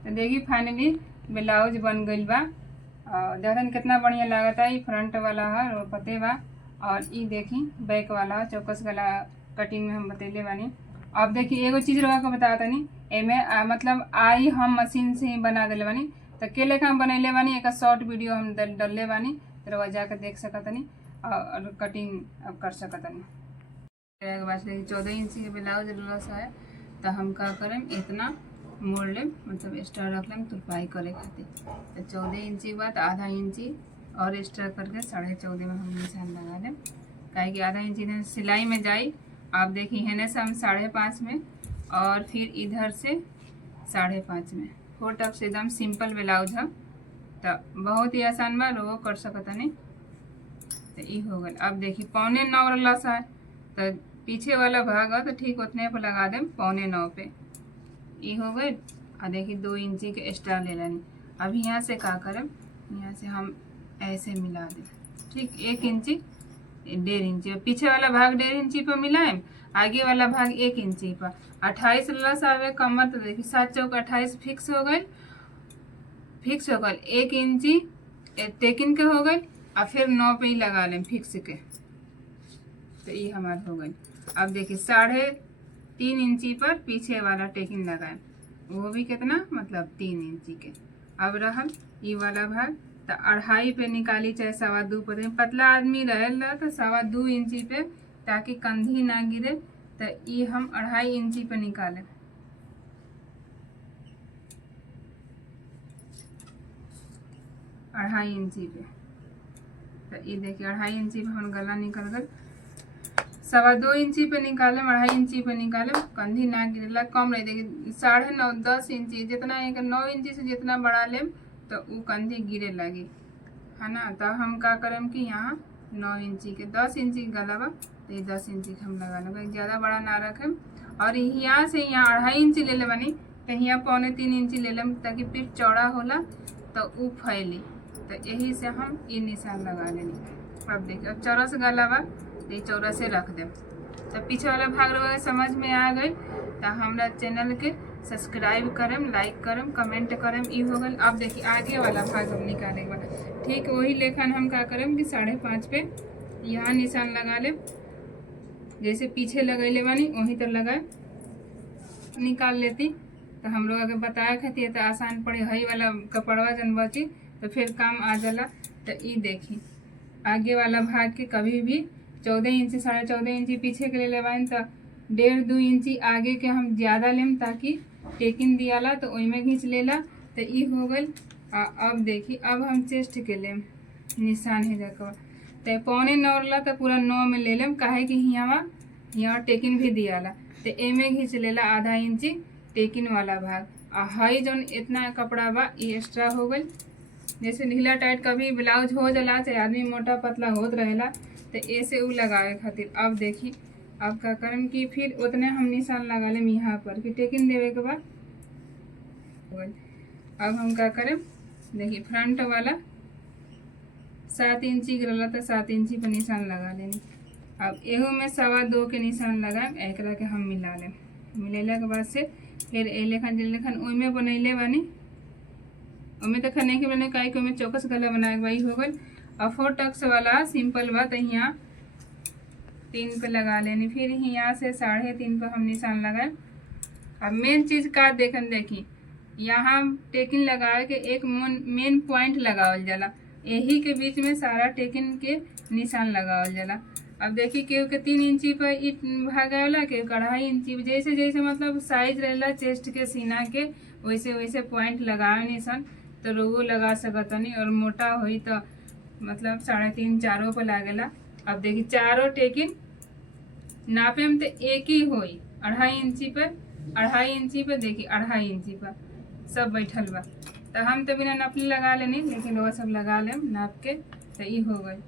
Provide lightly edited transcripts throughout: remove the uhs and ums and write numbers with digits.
तो देखी finally blouse बन गई बा। देखन कितना बढ़िया लागता। ई फ्रंट वाला है और पते बा, और ई देखी बैक वाला चौकस गला कटिंग में हम बतैले बानी। अब देखी एगो चीज़ रवा के बता तनी, एमे मतलब आई हम मशीन से ही बना दिले बानी। तो के लेखा हम बनैले बानी, एक शॉर्ट वीडियो हम डलले बानी, तो रवा जाकर देख सकतनी और कटिंग अब कर सकतनी। एक बात देखी 14 इंची के ब्लाउज लस है, तो हम का करें इतना मोड़ लें, मतलब एक्स्ट्रा रख लें तुरपाई करे खातिर। तो 14 इंची के बाद आधा इंची और एक्स्ट्रा करके 14.5 में हम निशान लगा लें, काहे कि आधा इंची इधर सिलाई में जाई। आप देखिए हेने से हम 5.5 में और फिर इधर से 5.5 में। 4 टक से एकदम सिंपल ब्लाउज है, तो बहुत ही आसान बा, रोगो कर सकतनी। तो ये हो गल। अब देखिए 8.25 लस है, तो पीछे वाला भाग है तो ठीक उतने पर लगा दें 8.25 पे। ये हो गए। और देखिए 2 इंची के एक्स्ट्रा ले लेनी। अब यहाँ से क्या करें, यहाँ से हम ऐसे मिला दें, ठीक 1 इंची 1.5 इंची। पीछे वाला भाग 1.5 इंची पर मिलाएं, आगे वाला भाग 1 इंची पर। 28 लस आवे कमर, तो देखिए 7 चौक 28 फिक्स हो गए, 1 इंची टेकिन के हो गए, और फिर 9 पे ही लगा लें फिक्स के। तो ये हमारा हो गई। अब देखिए 3.5 इंची पर पीछे वाला टेकिन लगाए, वो भी कितना मतलब 3 इंची के। अब रहल ये वाला भाग, तो 2.5 पे निकाली, चाहे 2.25 पर। पतला आदमी रहेला तो 2.25 इंची पे, ताकि कंधी ना गिरे। तो ये हम 2.5 इंची पे निकालें, अढ़ाई इंची पे। तो ये देखिए 2.5 इंची पे हम गला निकल गए। 2.25 इंची पे निकालें, 2.5 इंची पे निकालें, कंधी ना गिरेला, कम रही। देखिए 9.5 10 इंची, जितना एक 9 इंची से जितना बढ़ा लें तो वो कंधी गिरे लगी, है ना। तो हम क्या करें कि यहाँ 9 इंची के 10 इंची गला बा, तो ये 10 इंची के हम लगा लेंगे, ज़्यादा बड़ा ना रखें। और यहाँ से यहाँ 2.5 इंची ले ले बनी, तो यहाँ 3.25 इंची ले लें, ताकि पीठ चौड़ा होला तो वो फैली। तो यही से हम ये निशान लगा लेंगे। अब देखिए अब चौरस गला बा, तो ये चौरस से रख दें। तो पीछे वाला भाग रहा समझ में आ गई, तो हमारा चैनल के सब्सक्राइब करें, लाइक करें, कमेंट करें। ये हो गल। अब देखिए आगे वाला भाग हम निकालेंगे, ठीक वही लेखन हम क्या करें कि 5.5 पे यहाँ निशान लगा लें, जैसे पीछे लगैले बानी वहीं तर लगाए निकाल लेती। तो हम लोग अगर बताया खाती तो आसान पड़े, हई वाला कपड़वा जन बची तो फिर काम आ जाला। तो ये देखी आगे वाला भाग के कभी भी 14 इंची 14.5 इंची पीछे के ले लेवाइन, तो 1.5-2 इंची आगे के हम ज़्यादा लेम, ताकि टेकिन दियाला तो ओइमे घींच लेला। तो ये हो गई। अब देखी अब हम चेस्ट के लेम निशान है जगह, तो 8.25 ला तो पूरा 9 में ले लेम, काहे कि यहाँ टेकिन भी दियाला। तो एमे घींच लेला आधा इंची टेकिन वाला भाग। आ हई जौन इतना कपड़ा बा ये एक्स्ट्रा हो गई। जैसे ढीला टाइट कभी ब्लाउज हो जाला, चाहे आदमी मोटा पतला होत रहेला, तो ऐसे उ लगावे खातिर। अब देखी अब क्या करें कि फिर उतने हम निशान लगा लें यहाँ पर कि टेकिन देवे के बाद। अब हम क्या करें, देखिए फ्रंट वाला 7 इंची गिरला, तो 7 इंची पर निशान लगा लेनी। अब एहू में 2.25 के निशान लगाए, एकरा के हम मिला लें। मिलेला के बाद से फिर ए लेखन जिन लेखन ओइमे बनैले बानी, ओमे तो खने के बने काहे को में चौकस गला बनाए वही हो गल। और 4 टक्स वाला सिंपल बा, तो यहाँ 3 पे लगा लेनी। फिर यहाँ से 3.5 पे हम निशान लगाए। अब मेन चीज़ का देखन, देखी यहाँ टेकिन लगाए के एक मेन पॉइंट लगावल जाला, यही के बीच में सारा टेकिन के निशान लगावल जाला। अब देखी केहू के 3 इंची पर ईट भागा वाला, केहू 2.5 इंची, जैसे जैसे मतलब साइज रहेला चेस्ट के सीना के, वैसे वैसे पॉइंट लगावे निशान। तो रोगो लगा सकतनी, और मोटा हुई तो मतलब 3.5-4 पर लागेला। अब देखी चारों टेकिन नापे में तो एक ही होई, 2.5 इंची पर 2.5 इंची पर, देखी 2.5 इंची पर सब बैठल बा। तो हम तो बिना नपली लगा लेनी, लेकिन वो सब लगा लें नाप के। तो ये हो गई।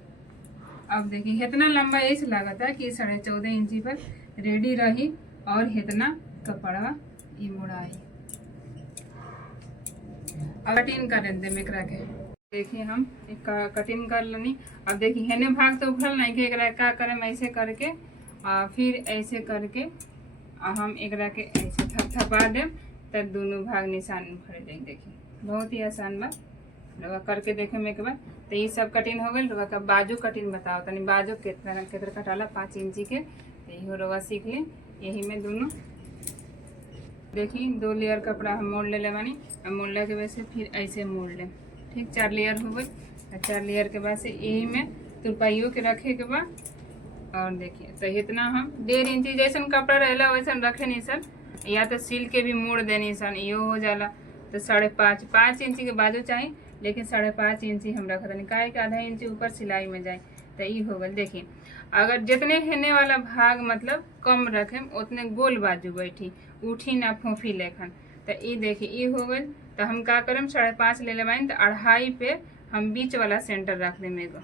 अब देखिए इतना लंबा ऐसे लागता कि 14.5 इंची पर रेडी रही, और इतना कपड़ा ये मुड़ाई। अब कटिंग कर दे एकरा के। देखिए हम एक कटिंग कर लेनी। अब देखिए हेने भाग तो उखल नहीं के, एकरा का करें ऐसे करके, फिर ऐसे करके हम एकरा के ऐसे थपथपा दें, तब दोनों भाग निशान भर जाए। देखिए बहुत ही आसान बा, रउआ करके देखे में एक बार। तो ये सब कटिंग हो गई। रउआ का बाजू कटिंग बताओ तनी, बाजू कितना कटाला 5 इंची के, तो इहो रउआ सीख ली। यही में दोनों देखी 2 लेयर कपड़ा हम मोड़ ले बानी। अब मोड़ला के बाद से फिर ऐसे मोड़ ले, ठीक 4 लेयर हो गई। 4 लेयर के बाद से यही में तुरपाइयों के रखे के बाद, और देखिए तो इतना हम 1.5 इंची जैसन कपड़ा रहेला वैसन रखे नहीं सन, या तो सिल के भी मोड़ देनी सन, यो हो जाला। तो 5.5 इंची के बाजू चाहिए, लेकिन 5.5 इंची हम रख देनी, काहे कि आधा इंची ऊपर सिलाई में जाए। तो ये हो गल। देखिए अगर जितने हेने वाला भाग मतलब कम रखे उतने गोल बाजू बैठी, उठी ना फोफी लेखन। तो ये देखिए ये हो गई। तो हम का करम 5.5 ले लेवाइन, तो 2.5 पे हम बीच वाला सेंटर रख देम एगो।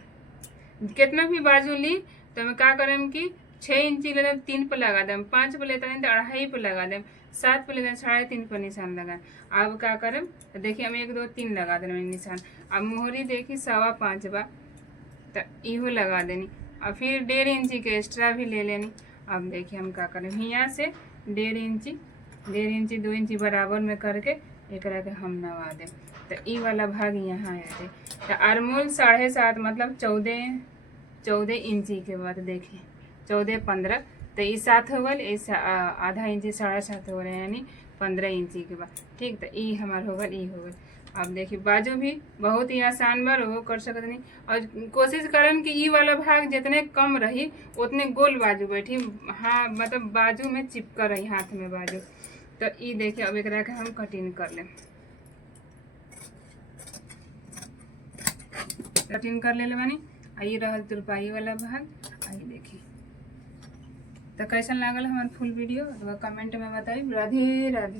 कितना भी बाजू ली तो मैं का करम कि 6 इंची ले 3 पे लगा देम, 5 पे लेता नहीं तो 2.5 पे लगा देम, 7 पे लेते 3.5 पे निशान लगा। अब का करम तो देखिए हम 1 2 3 लगा देना निशान। अब मोहरी देखी 5.25 बा, तो इहो लगा देनी। और फिर 1.5 इंची के एक्स्ट्रा भी ले लेनी। अब देखिए हम का करें, यहाँ से 1.5 इंची 2 इंची बराबर में करके एक के हम नवा दें। तो ई वाला भाग यहाँ आ जाए। तो आरमोल 7.5 मतलब 14 इंची के बाद देखिए 14-15, तो ये 7 हो गल, इस आधा इंची 7.5 हो रहे हैं, यानी 15 इंची के बाद। ठीक, तो ये हमार हो गल, ये हो गल। अब देखिए बाजू भी बहुत ही आसान बार वो कर सकते नहीं। और कोशिश करें कि ये वाला भाग जितने कम रही उतने गोल बाजू बैठी, हाँ मतलब बाजू में चिपका रही हाथ में बाजू। तो ये देखिए अब एक के हम कटिंग कर लें, कटिंग कर ले बानी। ये रहल तुरपाई वाला भाग। आइए देखिए तो कैसन लागल हमार फुल वीडियो, तो कमेंट में बताइए। राधे राधे।